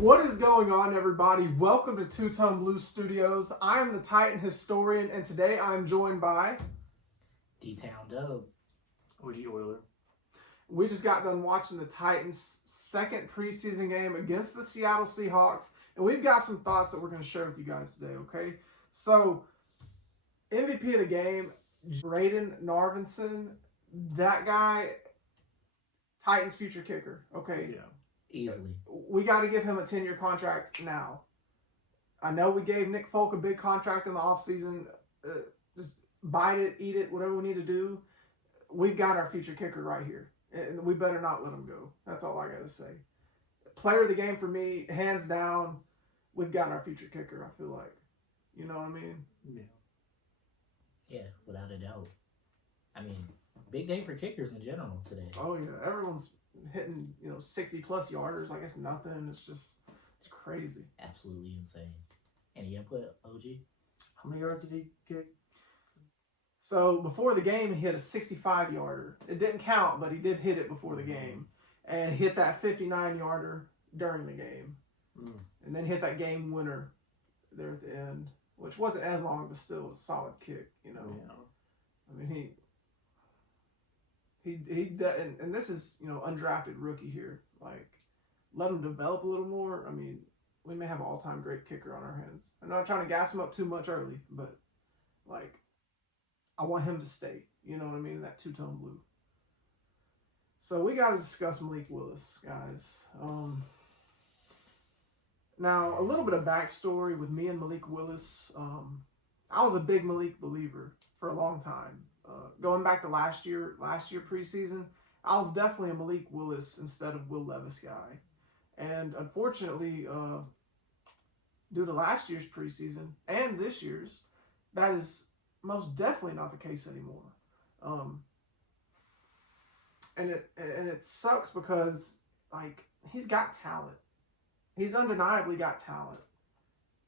What is going on, everybody? Welcome to Two Tone Blue Studios. I am the Titan Historian, and today I am joined by D-Town Dub. OG Oiler. We just got done watching the Titans' second preseason game against the Seattle Seahawks, and we've got some thoughts that we're going to share with you guys today, okay? So, MVP of the game, Braden Narvinson, that guy, Titans' future kicker, okay? Yeah. Easily. We got to give him a 10-year contract now. I know we gave Nick Folk a big contract in the offseason. Just bite it, eat it, whatever we need to do. We've got our future kicker right here, and we better not let him go. That's all I got to say. Player of the game for me, hands down, we've got our future kicker, I feel like. You know what I mean? Yeah. Yeah, without a doubt. I mean, big day for kickers in general today. Oh, yeah. Everyone's hitting, 60-plus yarders like it's nothing. It's crazy. Absolutely insane. Any input, OG? How many yards did he kick? So before the game, he hit a 65-yarder. It didn't count, but he did hit it before the game. And he hit that 59-yarder during the game. And then hit that game winner there at the end, which wasn't as long, but still a solid kick, Yeah. I mean, and this is, undrafted rookie here. Like, let him develop a little more. I mean, we may have an all-time great kicker on our hands. I'm not trying to gas him up too much early, but, like, I want him to stay. You know what I mean? In that two-tone blue. So we got to discuss Malik Willis, guys. Now, a little bit of backstory with me and Malik Willis. I was a big Malik believer for a long time. Going back to last year preseason, I was definitely a Malik Willis instead of Will Levis guy. And unfortunately, due to last year's preseason and this year's, that is most definitely not the case anymore. And it sucks because, like, he's got talent. He's undeniably got talent.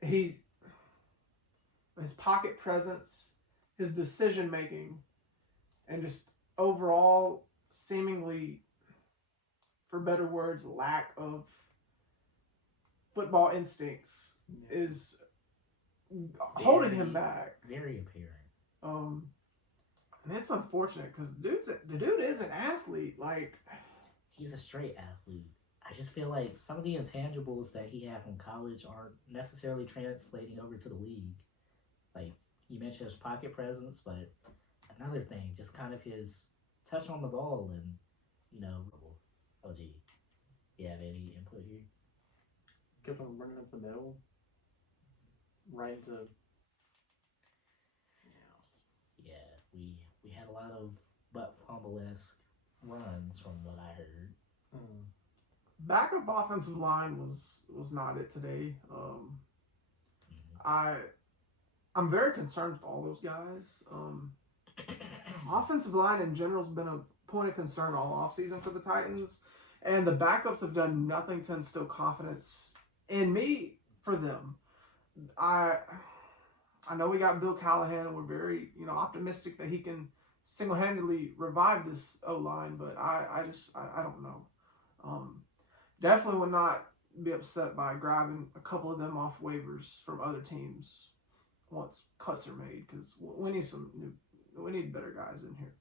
His pocket presence, his decision making, and just overall seemingly, for better words, lack of football instincts is holding him back. Very apparent. And it's unfortunate because the dude is an athlete. Like, He's a straight athlete. I just feel like some of the intangibles that he had from college aren't necessarily translating over to the league. Like, you mentioned his pocket presence, but another thing, just kind of his touch on the ball and, OG. You have any input here? Kept on running up the middle. Right into... Yeah, we had a lot of butt fumble-esque runs from what I heard. backup offensive line was not it today. I'm very concerned with all those guys. Offensive line in general has been a point of concern all offseason for the Titans, and the backups have done nothing to instill confidence in me for them. I know we got Bill Callahan, and we're very optimistic that he can single-handedly revive this O-line, but I don't know. Definitely would not be upset by grabbing a couple of them off waivers from other teams once cuts are made, because we need better guys in here.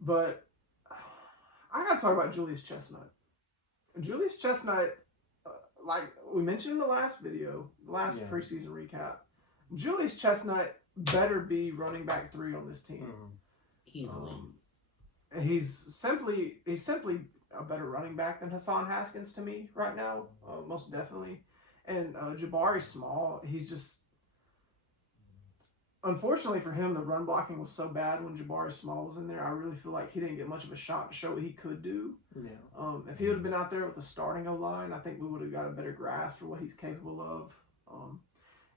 But I got to talk about Julius Chestnut. Julius Chestnut, like we mentioned in the last video, preseason recap, Julius Chestnut better be running back 3 on this team. Easily. He's simply a better running back than Hassan Haskins to me right now, most definitely. And Jabari Small, he's just, unfortunately for him, the run blocking was so bad when Jabari Small was in there. I really feel like he didn't get much of a shot to show what he could do. Yeah. If he would have been out there with the starting O-line, I think we would have got a better grasp for what he's capable of.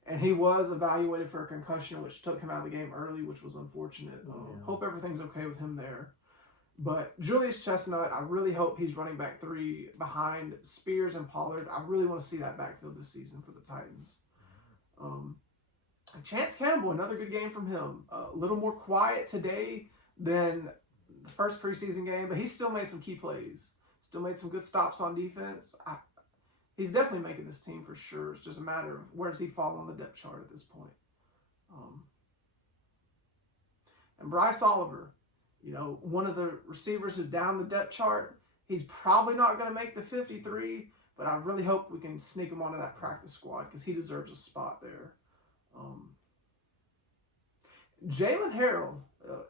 And he was evaluated for a concussion, which took him out of the game early, which was unfortunate. Hope everything's okay with him there. But Julius Chestnut, I really hope he's running back 3 behind Spears and Pollard. I really want to see that backfield this season for the Titans. Chance Campbell, another good game from him. A little more quiet today than the first preseason game, but he still made some key plays. Still made some good stops on defense. He's definitely making this team for sure. It's just a matter of where does he fall on the depth chart at this point. And Bryce Oliver, one of the receivers who's down the depth chart, he's probably not going to make the 53, but I really hope we can sneak him onto that practice squad because he deserves a spot there. Jalen Harrell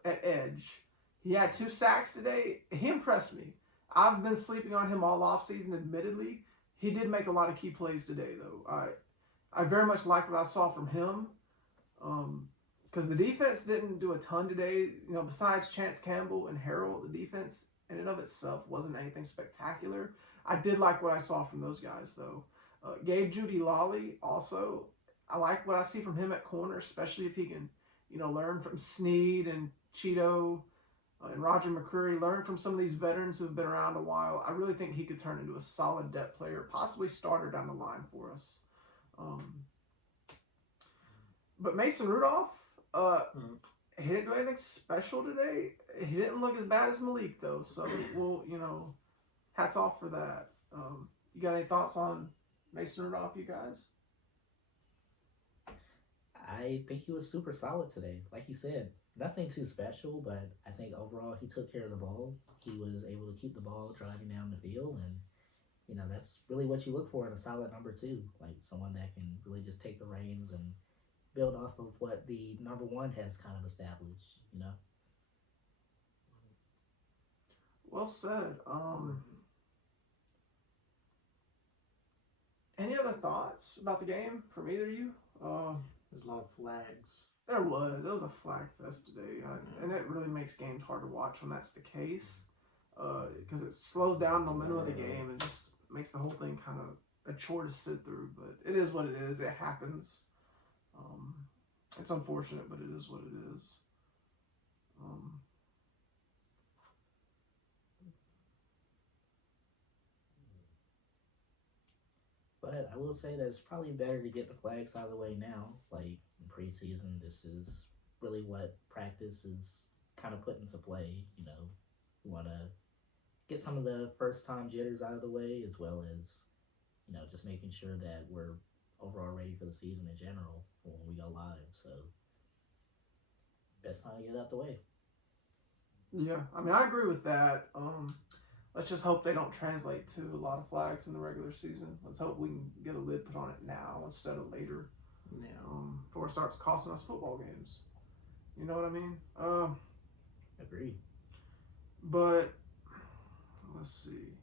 at edge, he had 2 sacks today. He impressed me. I've been sleeping on him all offseason, admittedly. He did make a lot of key plays today, though. I very much liked what I saw from him because the defense didn't do a ton today. Besides Chance Campbell and Harrell, the defense in and of itself wasn't anything spectacular. I did like what I saw from those guys, though. Gabe Judy Lawley, also, I like what I see from him at corner, especially if he can, learn from Snead and Cheeto and Roger McCreary, learn from some of these veterans who have been around a while. I really think he could turn into a solid depth player, possibly starter down the line for us. But Mason Rudolph, he didn't do anything special today. He didn't look as bad as Malik, though, so we'll, hats off for that. You got any thoughts on Mason Rudolph, you guys? I think he was super solid today. Like you said, nothing too special, but I think overall he took care of the ball. He was able to keep the ball driving down the field, and that's really what you look for in a solid number 2, like someone that can really just take the reins and build off of what the number 1 has kind of established. Well said. Any other thoughts about the game from either of you? There's a lot of flags. There was. It was a flag fest today. And it really makes games hard to watch when that's the case. Because it slows down the momentum of the game and just makes the whole thing kind of a chore to sit through. But it is what it is. It happens. It's unfortunate, but it is what it is. But I will say that it's probably better to get the flags out of the way now. Like in preseason, this is really what practice is kind of put into play. You want to get some of the first time jitters out of the way, as well as, just making sure that we're overall ready for the season in general when we go live. So best time to get it out the way. Yeah, I agree with that. Let's just hope they don't translate to a lot of flags in the regular season. Let's hope we can get a lid put on it now instead of later. Yeah. Before it starts costing us football games. You know what I mean? Agreed. But let's see.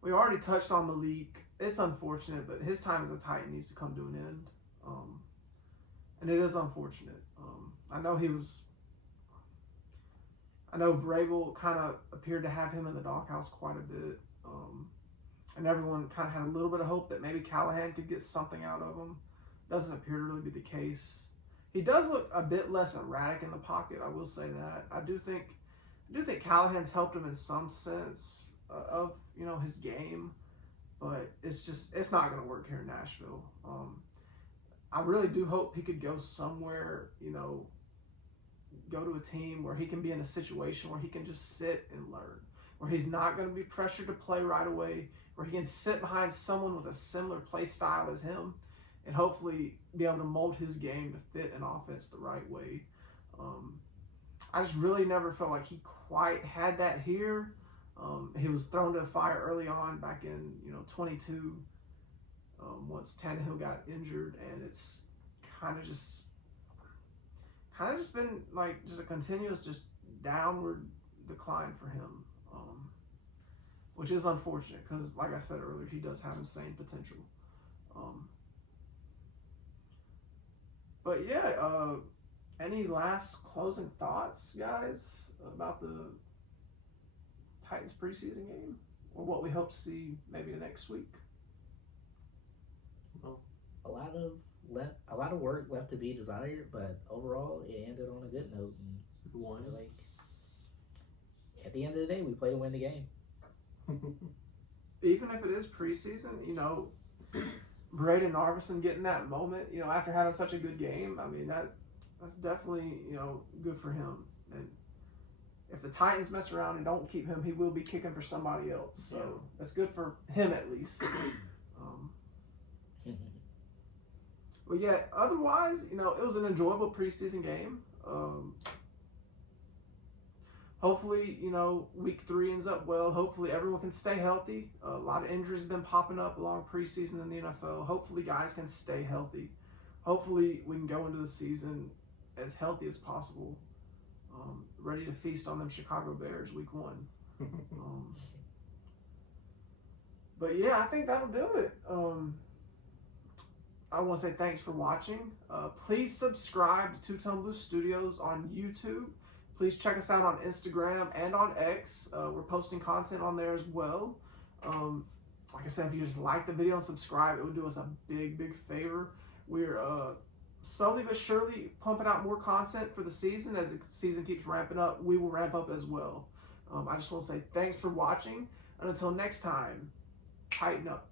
We already touched on Malik. It's unfortunate, but his time as a Titan needs to come to an end. And it is unfortunate. I know Vrabel kind of appeared to have him in the doghouse quite a bit. And everyone kind of had a little bit of hope that maybe Callahan could get something out of him. Doesn't appear to really be the case. He does look a bit less erratic in the pocket, I will say that. I do think Callahan's helped him in some sense of, his game. But it's not going to work here in Nashville. I really do hope he could go somewhere, go to a team where he can be in a situation where he can just sit and learn, where he's not going to be pressured to play right away, where he can sit behind someone with a similar play style as him and hopefully be able to mold his game to fit an offense the right way. I just really never felt like he quite had that here. He was thrown to the fire early on back in 22 once Tannehill got injured, and it's kind of just been like just a continuous just downward decline for him, which is unfortunate because, like I said earlier, he does have insane potential. But yeah, any last closing thoughts, guys, about the Titans preseason game or what we hope to see maybe next week? Well, a lot of work left to be desired, but overall it ended on a good note. And won. Like at the end of the day, we play to win the game. Even if it is preseason, Braden Arvison getting that moment, after having such a good game, that's definitely, good for him. And if the Titans mess around and don't keep him, he will be kicking for somebody else. So that's good for him at least. But yeah, otherwise, you know, it was an enjoyable preseason game. Hopefully, you know, week 3 ends up well. Hopefully everyone can stay healthy. A lot of injuries have been popping up along preseason in the NFL. Hopefully guys can stay healthy. Hopefully we can go into the season as healthy as possible. Ready to feast on them Chicago Bears week 1. But yeah, I think that'll do it. I want to say thanks for watching. Please subscribe to Two Tone Blue Studios on YouTube. Please check us out on Instagram and on X. We're posting content on there as well. Like I said, if you just like the video and subscribe, it would do us a big, big favor. We're slowly but surely pumping out more content for the season. As the season keeps ramping up, we will ramp up as well. I just want to say thanks for watching. And until next time, tighten up.